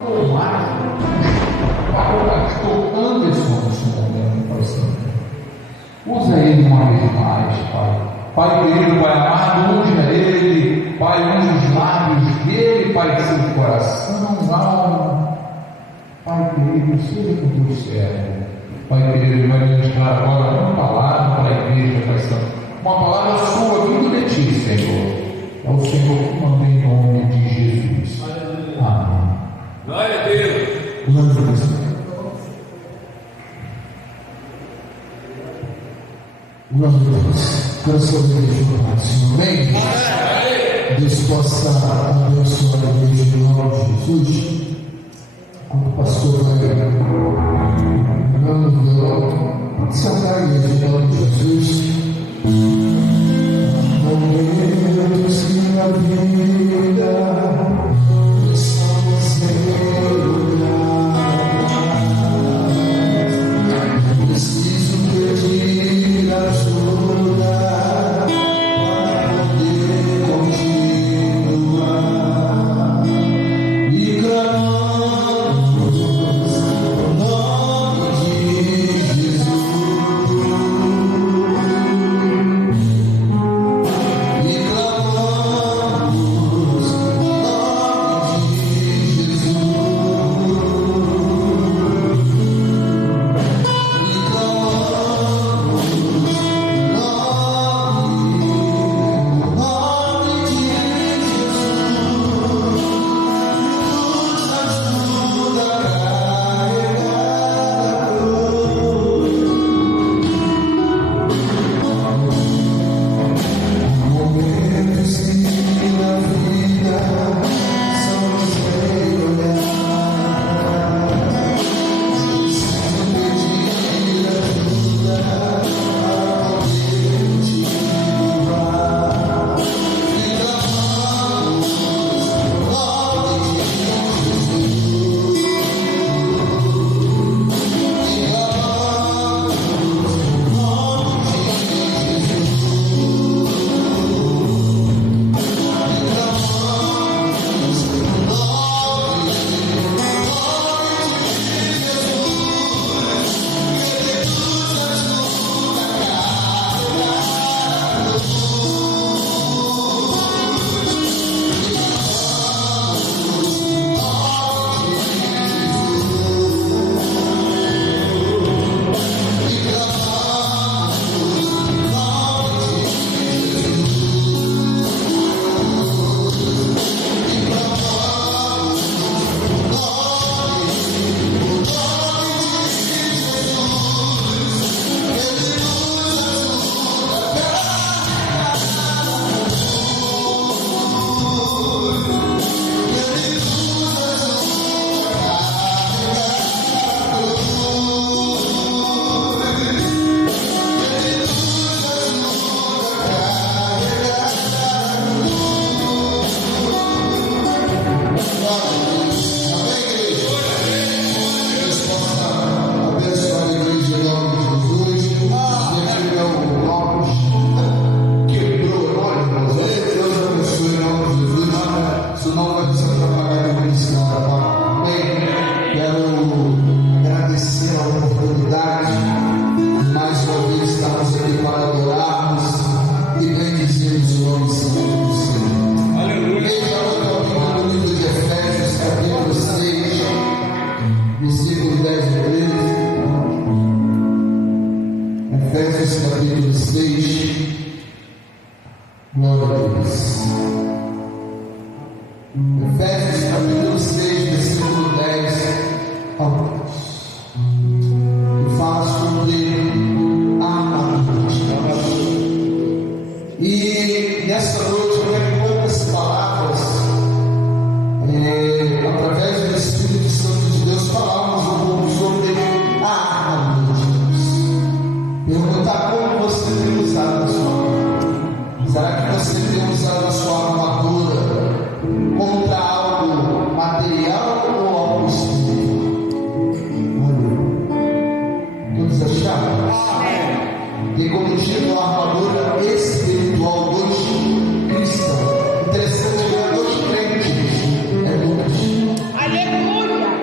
ou mais, para o pastor Anderson nesse momento, Pai Santo. Usa ele uma vez mais, Pai. Pai querido, Pai amado, unja ele, Pai, unja os lábios dele, Pai, seu coração, alma. Pai querido, seja com teu servo. Pai querido, ele vai ministrar agora uma palavra para a igreja, Pai Santo. Uma palavra sua, vindo de ti, Senhor. É o Senhor que manda em nome de Jesus. Amém. Glória a Deus. Glória a Deus. Glória a Deus. Quero saber de Senhor. Amém? Deus possa abençoar a igreja em nome de Jesus. Quando o pastor vai no violão, pode sentar a igreja em nome de Jesus. Momentos que na vida estamos em lugar, preciso pedir ajuda para poder continuar e clamamos o nome de Jesus.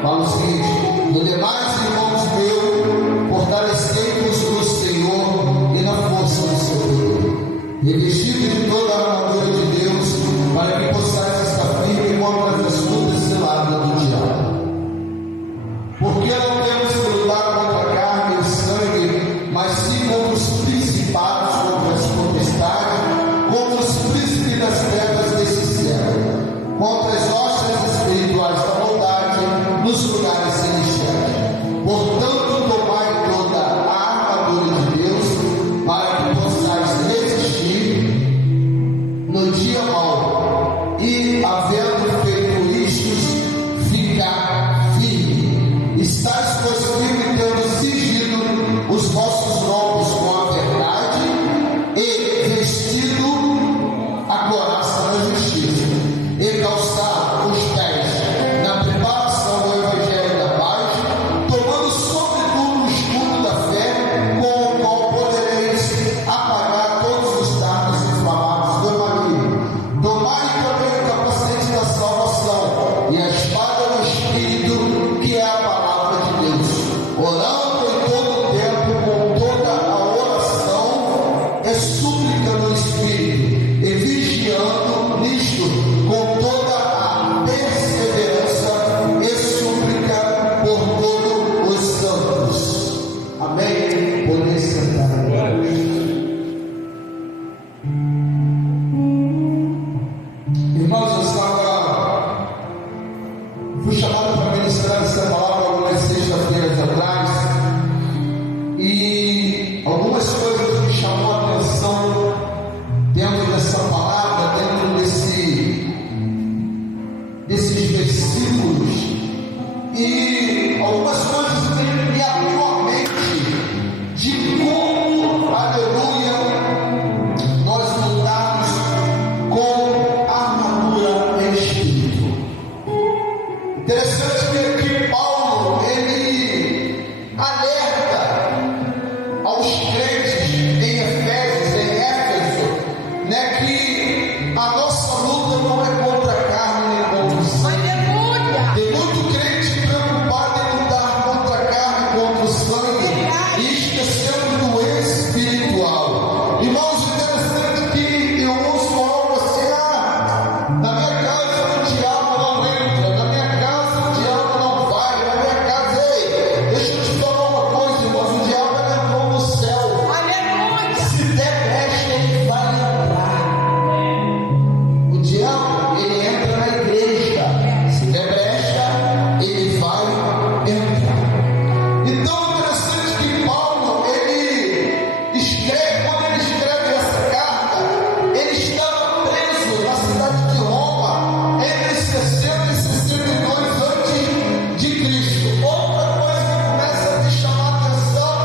Fala o seguinte: no demais, irmãos meus, fortalecei-vos no Senhor e na força do seu poder, revestido de toda a armadura de Deus, para que possais estar firme contra as lutas ciladas do diabo. Porque não temos que lutar contra a carne e o sangue, mas sim contra os principados, contra as potestades, contra os príncipes das terras desse século, contra as hostes espirituais da maldade nos lugares celestiais. Portanto, tomai toda a armadura de Deus, para que possais resistir no dia mau, e, havendo feito isto, ficar firme. Estais, pois, firme, tendo cingido os vossos lombos com a verdade e vestido a couraça da justiça, e calçado os pés na preparação do evangelho da paz, tomando sobretudo o escudo da fé, com o qual podereis apagar todos os dardos inflamados do maligno. Tomai também o capacete da salvação e a espada do Espírito, que é a palavra de Deus, orando em todo o tempo com toda a oração e súplica no Espírito, e vigiando nisto com toda a perseverança e súplica por todos os santos. Amém? Podem sentar. Irmãos, fui chamado para ministrar essa palavra algumas sextas-feiras atrás, e algumas coisas me chamou a atenção dentro dessa palavra, dentro desses versículos, e algumas coisas me abriu a mente de como, aleluia, nós lutamos com a armadura em espírito. Interessante que aqui Paulo, ele alerta aos crentes em Éfeso, né, que a nossa luta não é contra a carne nem contra o sangue. Tem muito crente preocupado em lutar contra a carne e contra o sangue, e esquecendo do espiritual. Irmãos, interessante que eu ouço algo assim: na minha casa o diabo não entra, na minha casa o diabo não vai, na minha casa, ei, deixa eu te falar uma coisa, irmãos: o diabo entrou no céu. Se der brecha, ele vai entrar. O diabo, ele entra na igreja. Se der brecha, ele vai entrar. Então, interessante que Paulo, ele escreve, quando ele escreve essa carta, ele estava preso na cidade de Roma entre 60 e 62 antes de Cristo. Outra coisa que começa a me chamar a atenção,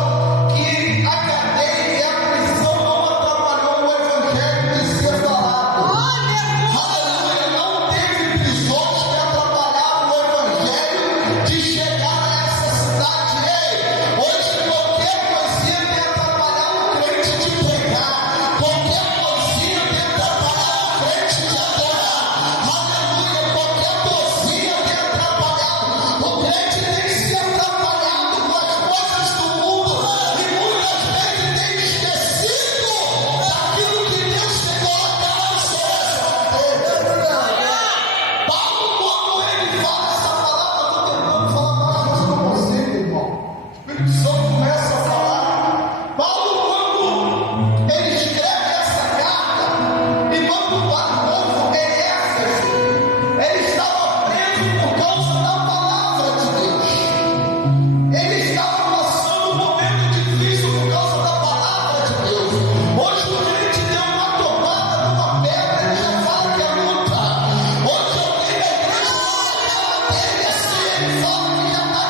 que a cadeia e a prisão não atrapalhou o evangelho de ser falado. Aleluia! Não teve prisões que atrapalharam o evangelho de chegar a essa cidade. Ei, hoje qualquer coisinha tem atrapalhado o crente de pregar, qualquer coisinha tem atrapalhado o crente de adorar. Aleluia! Qualquer coisinha tem atrapalhado. O crente tem se atrapalhado com as coisas do mundo e muitas vezes tem esquecido daquilo que Deus tem colocado sobre essa terra. Paulo, quando ele fala essa palavra, eu estou tentando falar mais, mas não consigo, irmão. O Espírito Santo começa a falar. Paulo, quando ele escreve essa carta e manda para o povo em Éfeso, ele estava preso por causa da palavra de Deus. Ele estava passando um momento difícil por causa da palavra de Deus. Hoje o crente deu uma tomada numa pedra e já fala que é luta. Hoje alguém da igreja fala dele assim, ele fala que já está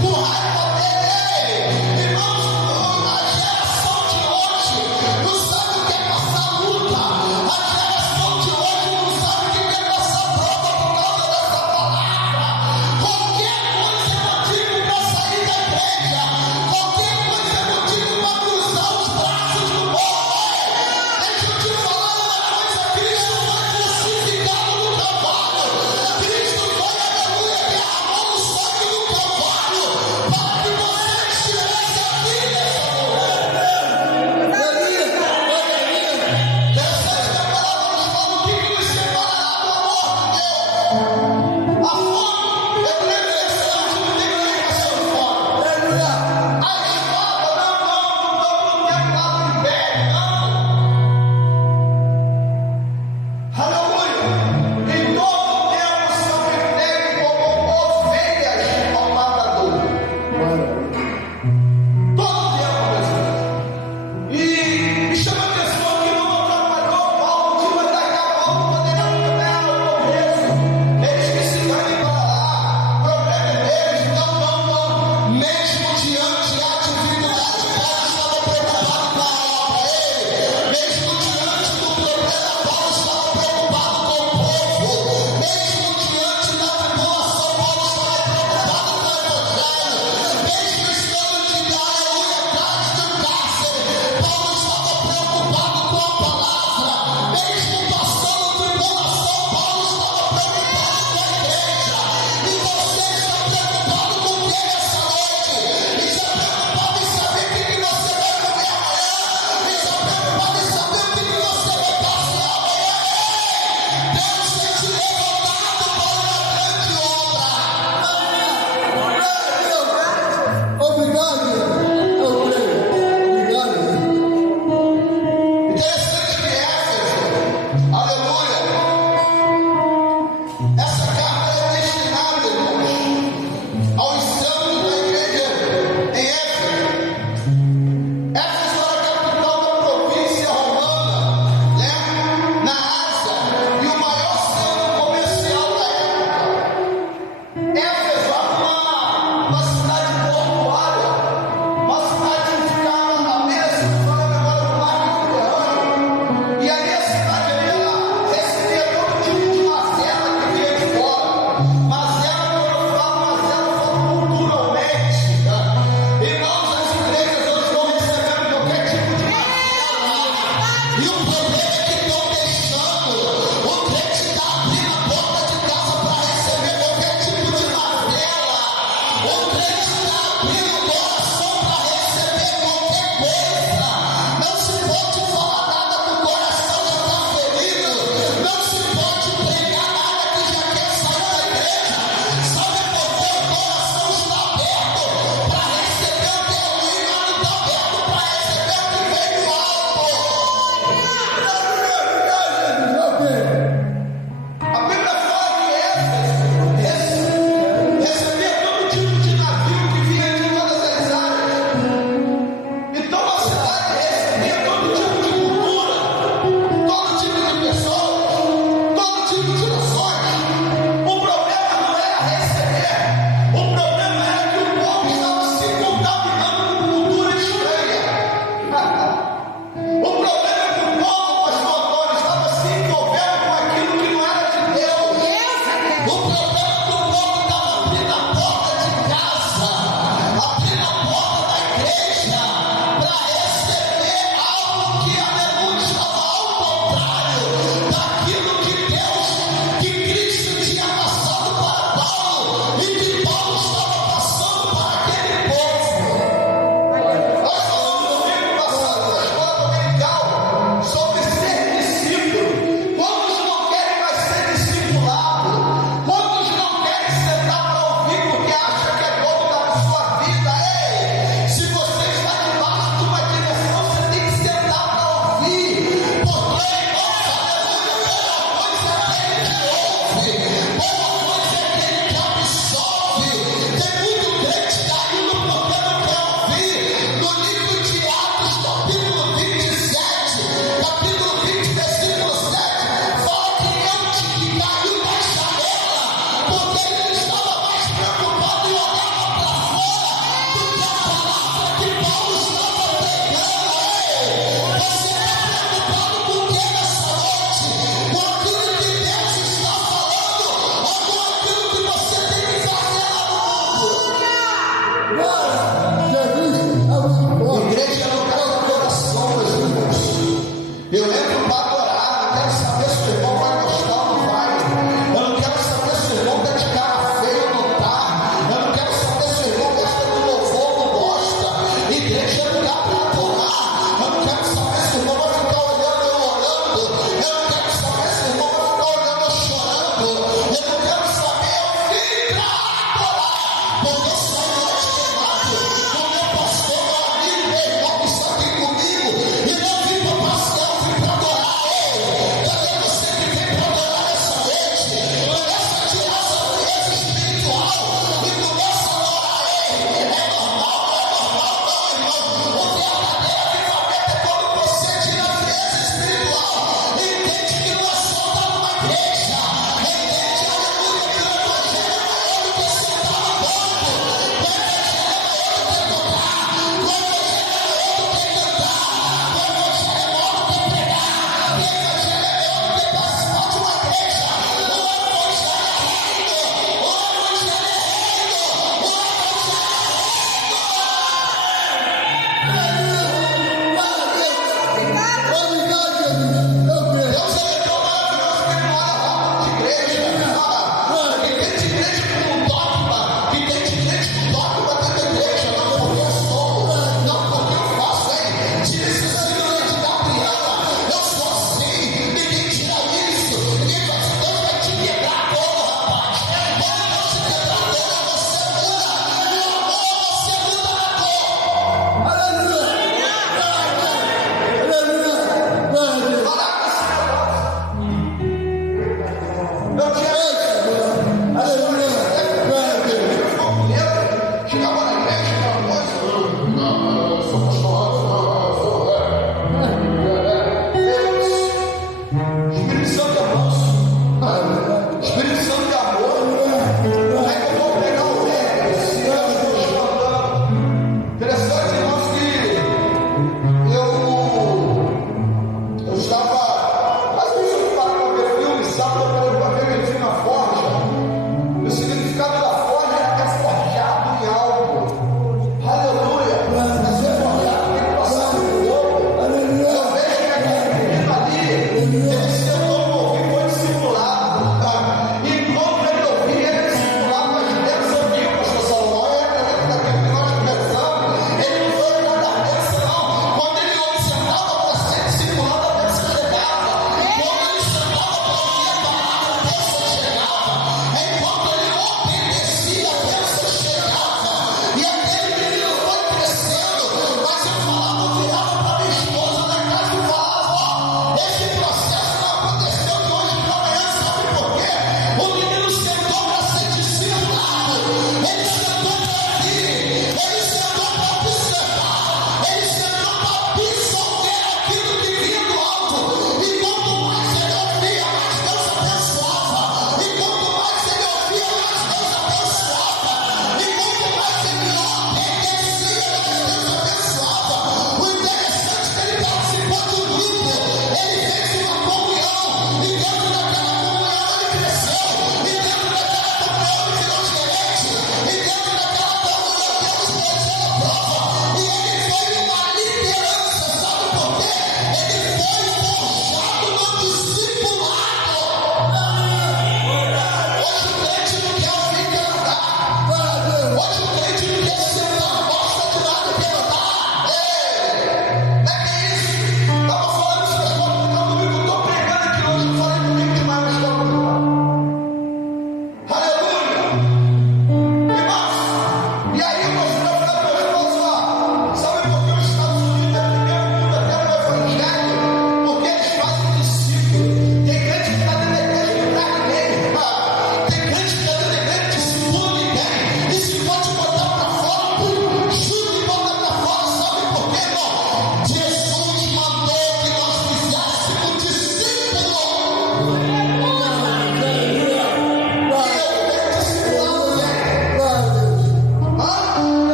com raiva dele. Irmãos, a geração de hoje não sabe o que é passar luta. A geração de hoje não sabe o que é passar prova por causa dessa palavra. Qualquer coisa é motivo para sair da igreja. Qualquer coisa é motivo para cruzar os braços do povo. Deixa eu te falar uma coisa: Cristo foi crucificado no Calvário. Cristo foi, aleluia, derramou o sangue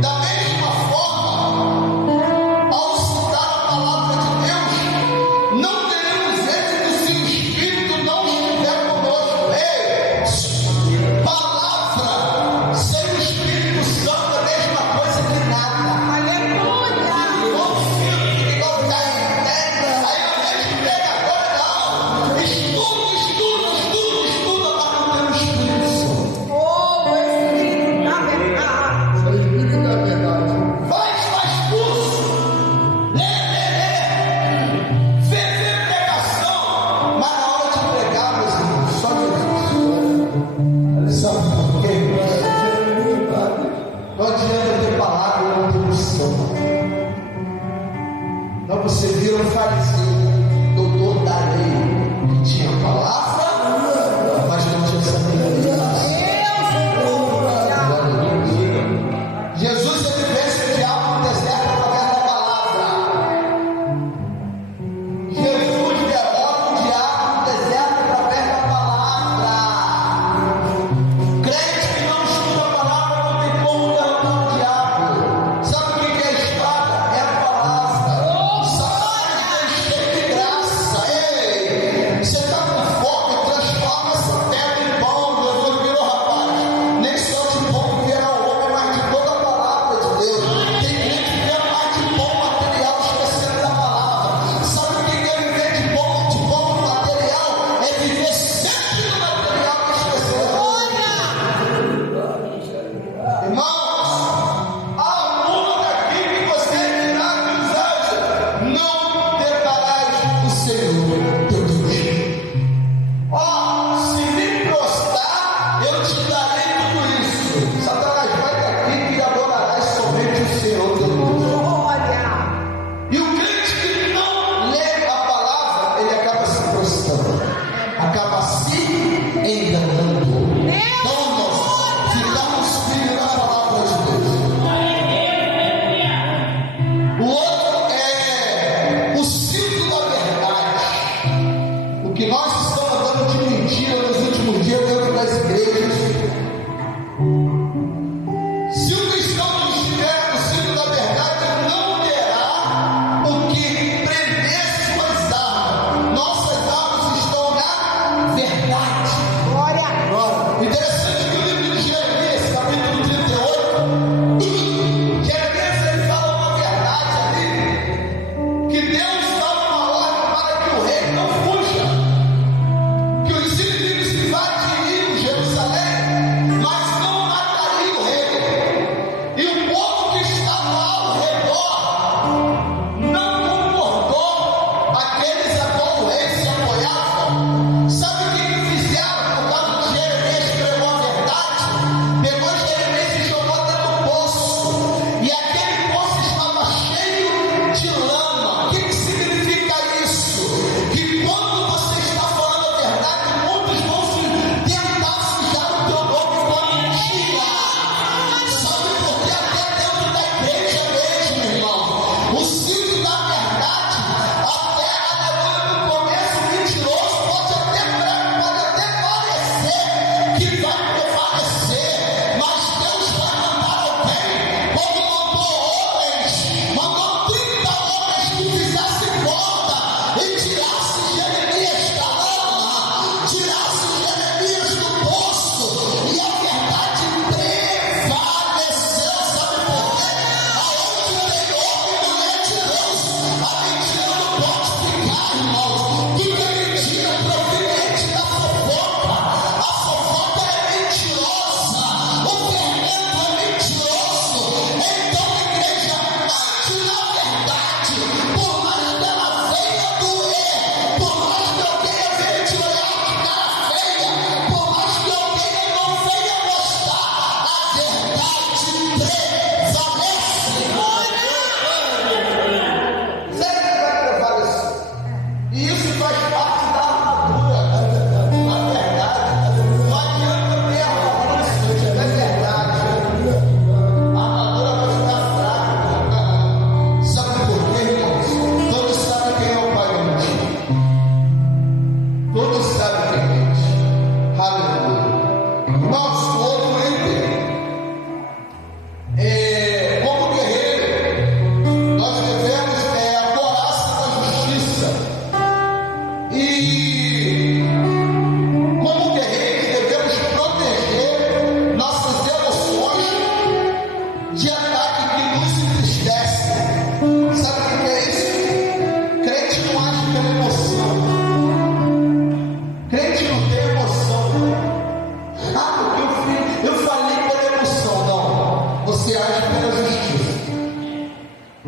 Da mesma forma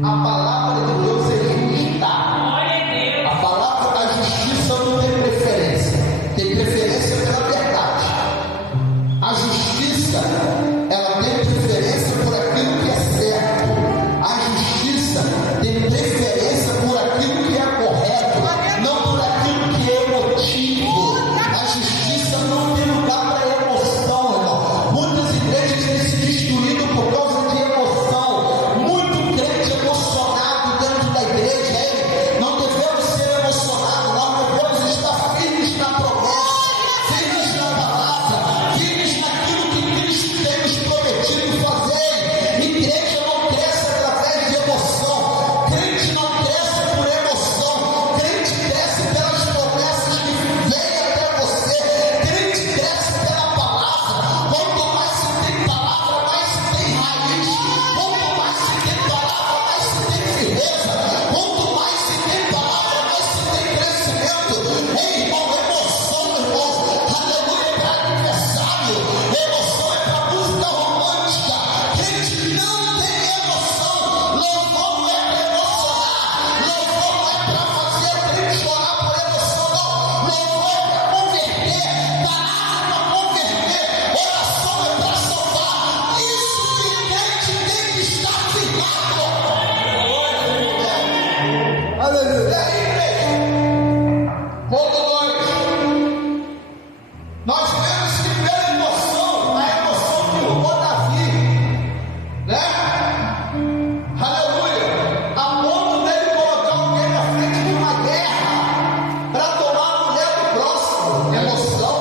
A palavra de Deus é justa. A palavra da justiça não tem preferência. Tem preferência pela verdade. A justiça, ela tem preferência por aquilo que é certo. A justiça tem preferência por aquilo que é correto, não por aquilo que é emotivo. A justiça não tem lugar para emoção, irmão. Muitas igrejas têm se destruído por causa de emoção. Muito crente emocionado dentro da igreja. Ei, não devemos ser emocionados, nós devemos estar firmes na promessa, firmes na palavra, firmes naquilo que Cristo tem nos prometido fazer. Igreja não cresce através de emoção. Crente não cresce por emoção. Crente cresce pelas promessas que vêm até você. Crente cresce pela palavra. Quanto mais se tem palavra, mais se tem raiz. Quanto mais se tem palavra, mais se tem firmeza. Quanto mais se tem palavra, mais se tem crescimento. Ei, irmão, emoção, irmão. Aleluia, é para aniversário. Emoção é para música romântica. Crente não tem emoção. Louvor não é para emocionar. Louvor não é para fazer a crente chorar por emoção, não. Louvor é para converter. Palavra para converter. Oração é para salvar. Isso que crente tem que estar firmado. Aleluia. E aí, igreja? Ponto 2. Nós vemos que pela emoção, a emoção que derrubou Davi, né? Aleluia! A ponto dele colocar alguém na frente de uma guerra para tomar a mulher do próximo. Emoção.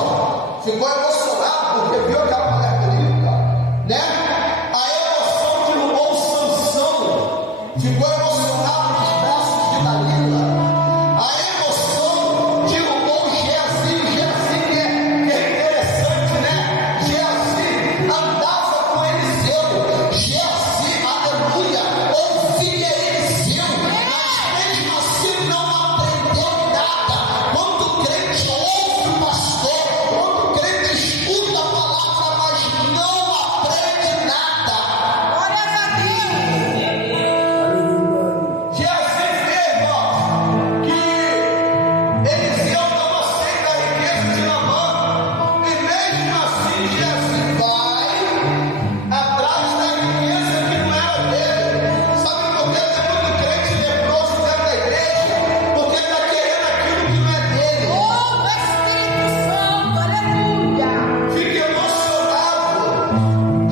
Ficou emocionado porque viu aquela mulher bonita, né? A emoção derrubou o Sansão. Ficou emocionado com os braços de Dalila. A emoção derrubou o Geazi. O Geazi que é interessante, né? Geazi andava com Eliseu. Geazi, aleluia, ouvia Eliseu, mas mesmo assim não aprendeu nada. Quando o crente ouve o pastor, quando o crente escuta a palavra, mas não aprende nada. Glória a Deus. Geazi vê, irmão, que Eliseu não aceita a riqueza de Naamã, e mesmo assim Geazi vai atrás da riqueza que não era dele. Sabe por que tem muito crente leproso dentro da igreja? Porque está querendo aquilo que não é dele. Oh, Espírito Santo, aleluia. Fica emocionado.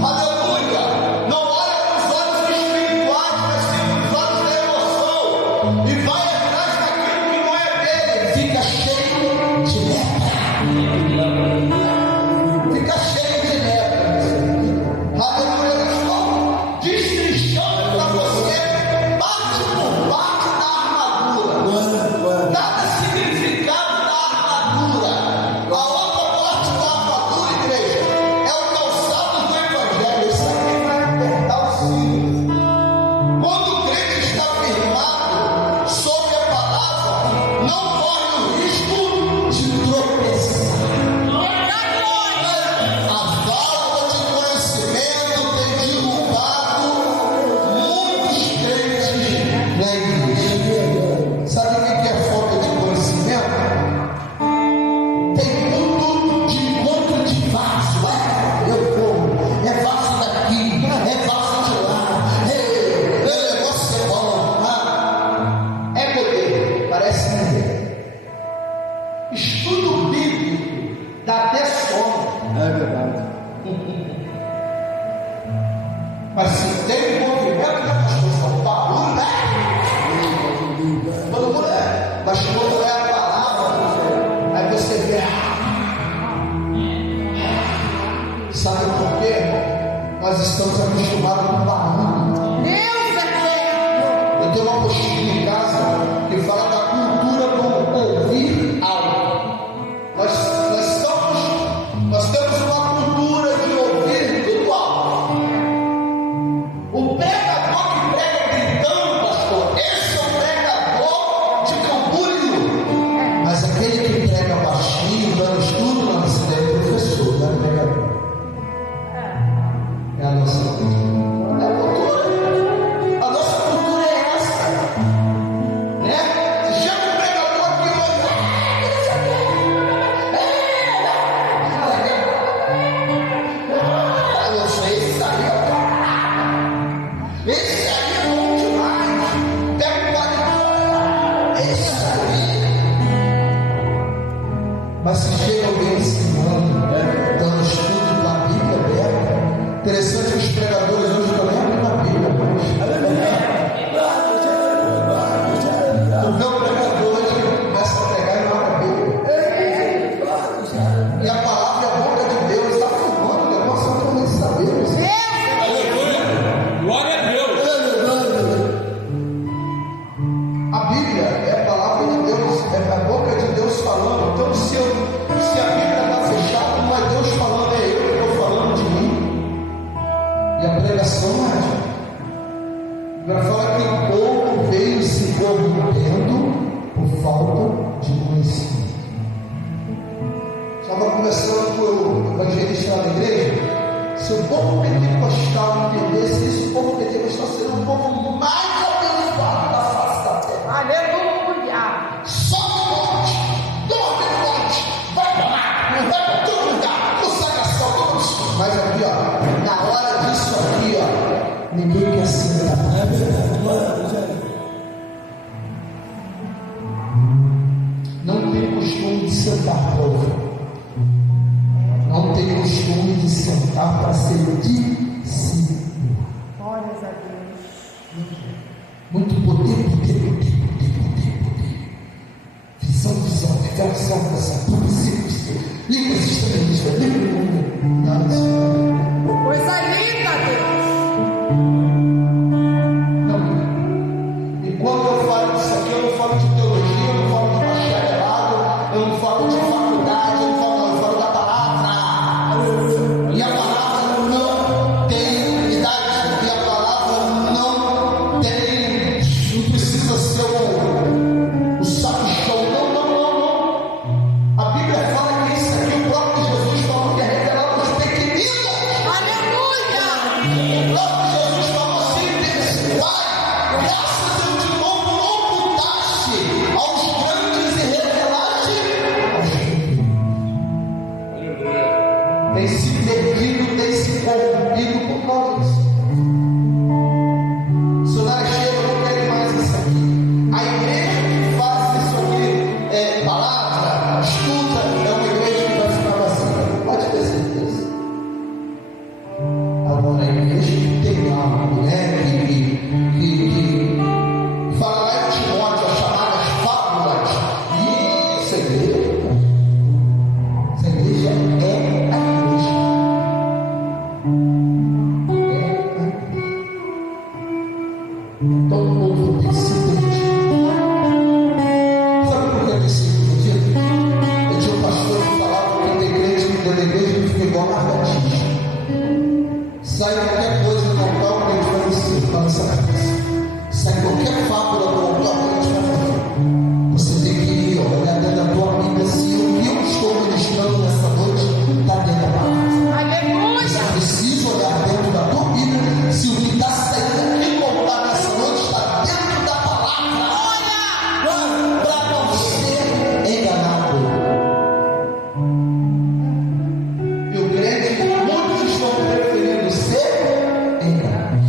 Aleluia. Não olha com os olhos espirituais, mas sim com os olhos da emoção. E vai atrás daquilo que não é dele. Fica cheio de lepra. Fica cheio de lepra. Aleluia. Irmão. Destrinchando para você, parte por parte da armadura. Nada significado da armadura. A outra parte da armadura, igreja, é o calçado do Evangelho. Isso aqui vai apertar o cinto. Quando o crente está firmado sobre a palavra, não corre o risco de tropeçar. A falta de conhecimento tem derrubado muitos crentes na igreja. Sabe o que é falta de conhecimento? Tem muito de encontro de vaso. Eu vou, é vaso daqui, é vaso de lá. O negócio é bom. É poder, parece poder. Estudo bíblico dá até sono. É verdade. Mas se tem movimento da construção, barulho, né? Todo mundo é. Mas quando é a palavra, aí você vê. Sabe por quê, irmão? Nós estamos acostumados com barulho. Deus é Eu tenho uma apostila em casa que fala da cultura do ouvir algo. Nós temos uma cultura de ouvir tudo alto. O pregador que prega gritando, pastor, esse é o pregador de cambúrio. Mas aquele que prega baixinho, dando estudo, não, esse daí é professor, não é pregador. É a nossa cultura. É a cultura. A nossa cultura é corrompendo por falta de conhecimento. Estava conversando com o evangelista na igreja. Se o povo pentecostal entendesse isso, o povo pentecostal seria um povo mais abençoado da face da terra. Aleluia. Sobe o monte, dorme no monte, vai para lá, vai para todo lugar, consagração, tudo isso. Mas aqui, ó, na hora disso aqui, ó, ninguém quer sentar. É verdade. Não tem costume de sentar povo. Não tem costume de sentar para ser discípulo. Glórias a Deus. Muito poder. Visão, revelação, princípios, línguas estranhas, nada disso. Coisa linda, Deus. Não. E quando eu falo disso aqui, eu não falo de teologia, eu não falo de bacharelado, eu não falo de faculdade, eu falo da palavra. E a palavra não tem idade, e a palavra não tem, não precisa ser o sabichão, não. A Bíblia fala que isso aqui, o próprio Jesus falou que é revelado aos pequeninos. Aleluia. O próprio Jesus falou assim: Pai, graças eu te dou por ocultaste aos grandes e revelaste aos pequeninos. Tem se perdido, tem se corrompido por causa disso. Missionário chega, não quer mais isso aqui. A igreja que faz isso aqui, palavra, estuda, é uma igreja que vai ficar vazia. Pode ter certeza. Agora, a igreja que tem lá uma mulher que fala lá em Timóteo as chamadas fábulas. Isso é igreja. Essa igreja é a igreja. Todo mundo tem se perdido. Sabe por que tem se perdido? Eu tinha um pastor que falava que tem crente que dentro da igreja que fica igual marcatista. Sai qualquer coisa no local que a gente vai ensinar, balança a cabeça. Sai qualquer fábula do local que a gente vai fazer. Você tem que olhar dentro da tua vida se o que eu estou ministrando nessa noite está dentro da palavra. Aleluia. Precisa olhar dentro da tua vida se o que está saindo aqui contar nessa noite está dentro da palavra. Para não ser enganado. E o crente, muitos estão preferindo ser enganados.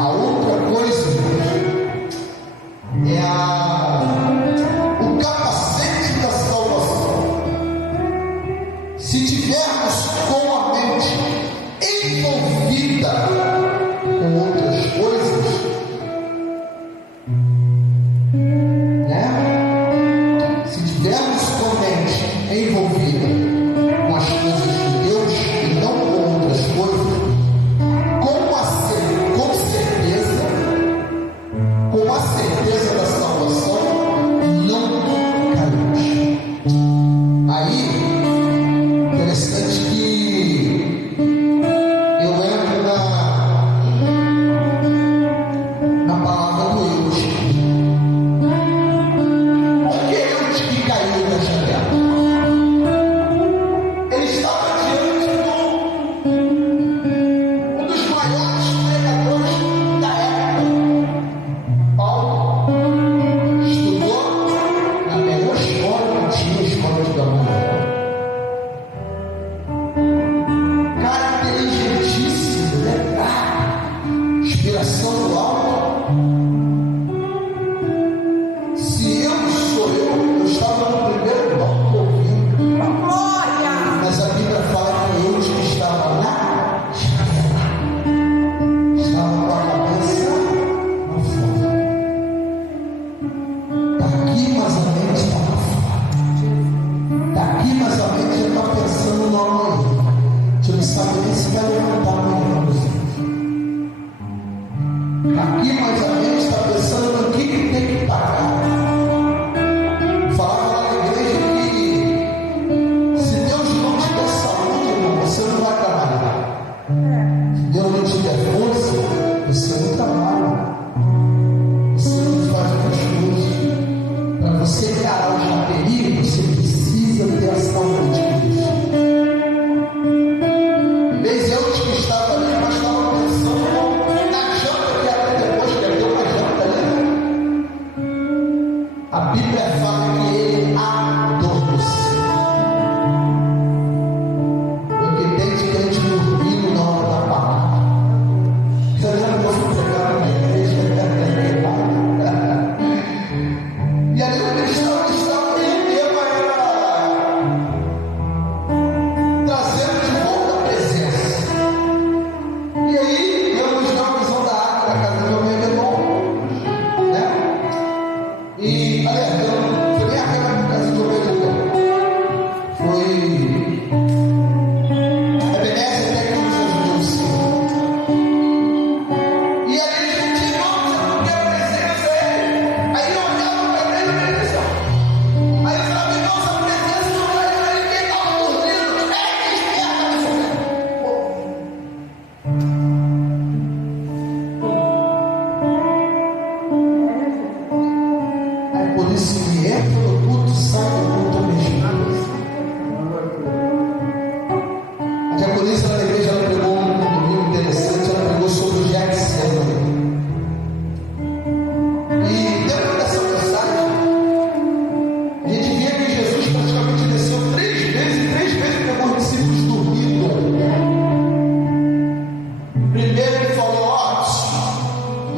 A outra coisa é o capacete da salvação. Se tivermos com a mente envolvida com outras coisas, né? Se tivermos com a mente envolvida com as coisas de Deus e não com outras coisas, com a certeza da salvação, não cairemos. Aí, interessante que eu entro na palavra do Eus. Por que Eus que caiu da janela? Ele estava diante de um dos maiores pregadores da época. Paulo estudou na melhor escola que tinha, a escola de Gamaliel. Cara inteligentíssimo, letrado, inspiração do alto. Se eu sou eu estava no primeiro bloco ouvindo. Glória. Mas a Bíblia fala que eu que estava na janela, estava com a cabeça na fora. Daqui mais a mente está lá fora. Daqui mais a mente já está pensando no amanhã. A gente não sabe nem se vai levantar amanhã, meus filhos. Daqui mais a mente está pensando no que tem que pagar. Falava lá na igreja que se Deus não te der saúde, irmão, você não vai trabalhar. Se Deus não te der força, você não trabalha.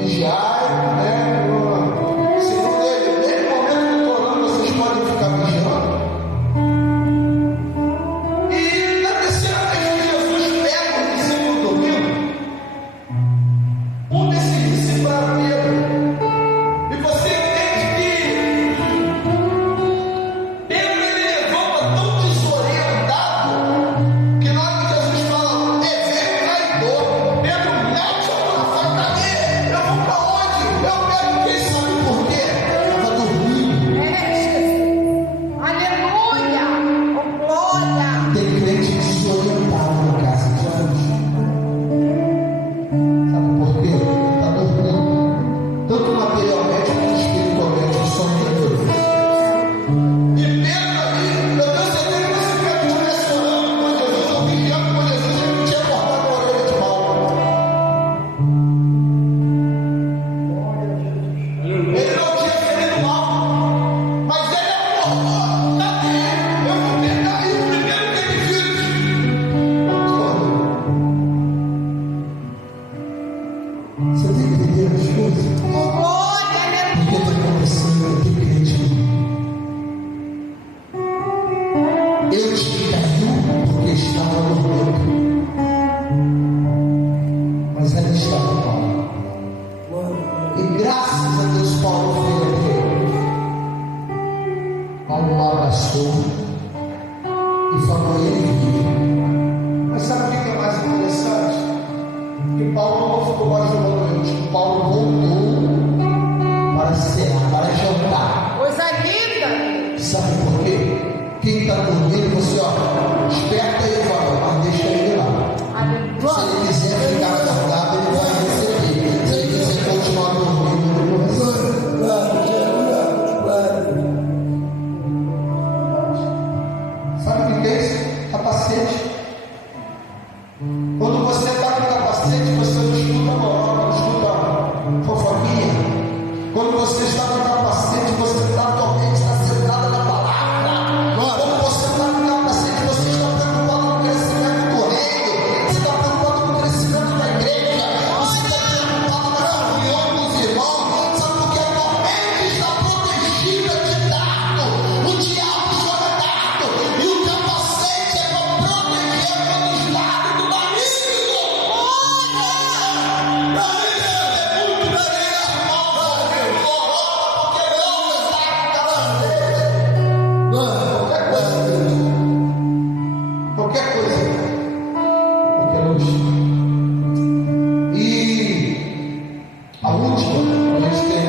vigiar, né? Segundo ele, desde o momento que eu estou orando, vocês podem ficar vigiando. E na terceira vez que Jesus pega o discípulo dormindo, um desses discípulos era Pedro. E você entende que Pedro ele levanta tão desorientado que na hora que Jesus fala, veio traidor, Pedro mete a mão na faca dele. Eu vou para onde? Eu quero, quem sabe por quê? Estava dormindo. Jesus. Aleluia. Oh, glória. Tem crente desorientado na casa de Jesus. Sabe por quê? Está dormindo. Tanto materialmente quanto espiritualmente, o sono de Deus. E Pedro ali, eu tenho certeza que esse Pedro estivesse orando com Jesus, ou vigiando com Jesus, ele não tinha cortado a orelha de mal. Ele não tinha ferido mal. Mas ele acordou. Cadê? Eu vou pegar e o primeiro que ele viu. Você tem que entender as coisas. Oh, glória. Porque está Aleluia. acontecendo aqui, crente. Eu te caiu porque estava dormindo. Mas ela estava mal. E graças a Deus, Paulo veio aqui. Paulo o abraçou e falou: ele vive. Mas sabe o que é mais interessante? Que Paulo não ficou mais jogando Deus. Paulo voltou para cear, para jantar. Coisa linda. Sabe por quê? Quem está dormindo, você desperta ele e fala, mas deixa ele lá. Se ele quiser ficar acordado, ele vai receber. Se ele quiser continuar dormindo, ele não recebe. Sabe o que é isso? Capacete. Quando você está com capacete, você não escuta moral, não escuta fofoquinha. Quando você está com capacete, você está totalmente centrado na palavra. Quando você está com capacete, você está preocupado com o crescimento do reino. Você está preocupado com o crescimento da igreja. Você está preocupado com a comunhão dos irmãos. Sabe por que a tua mente está protegida de dardo? O diabo joga dardo. E o capacete é para proteger pelos dardos do maligno. Qualquer coisa, porque é luz. E a última, a gente tem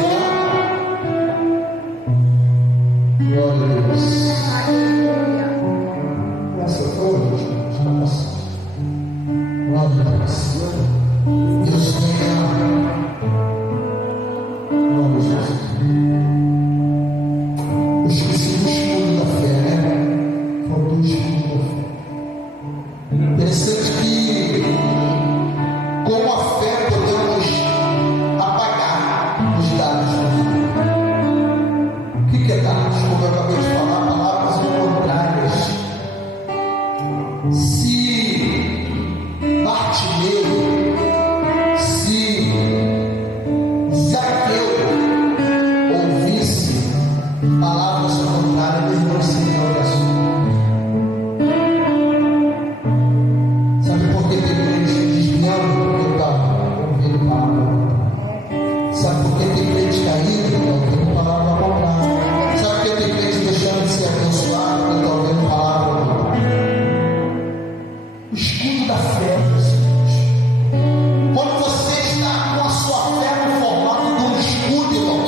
glória a Deus. Aleluia. Essa foi a última, está passando. Glória a Deus. Deus tenha. Glória a Jesus. Eu esqueci do escudo da fé, né? Faltou o escudo da fé. Interessante que com a fé podemos apagar os dados do mundo. O que é dados? Como eu acabei de falar, palavras contrárias. Se Bartimeu, se Zaqueu ouvisse palavras contrárias, eles não seriam oração. Sabe por que tem crente desviando? Porque está ouvindo palavra. Sabe por que tem crente caído? Porque está ouvindo palavra contrária. Sabe por que tem crente deixando de ser abençoado? Porque está ouvindo palavra contrária. O escudo da fé, meus irmãos. Quando você está com a sua fé no formato de um escudo, irmão,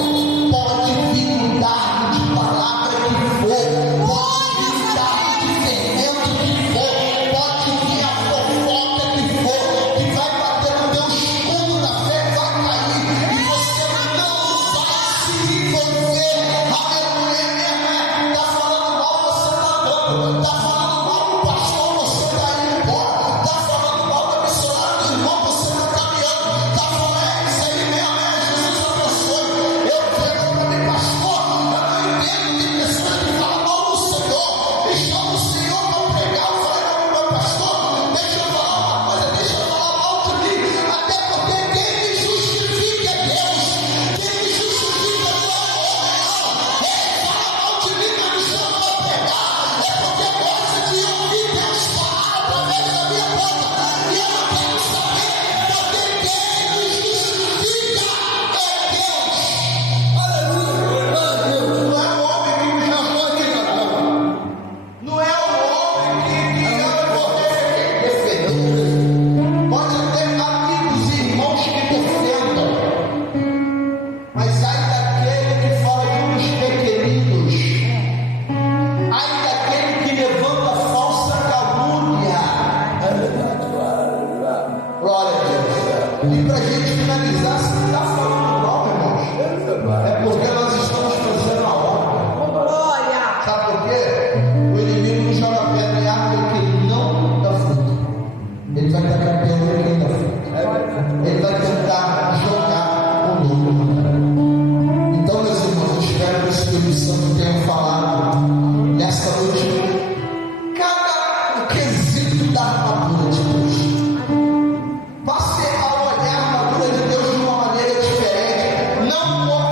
pode vir um dardo de palavra que for, pode vir um dardo de fermento que for, pode vir a fofoca que for, que vai bater no teu escudo da fé, vai cair, e você não pode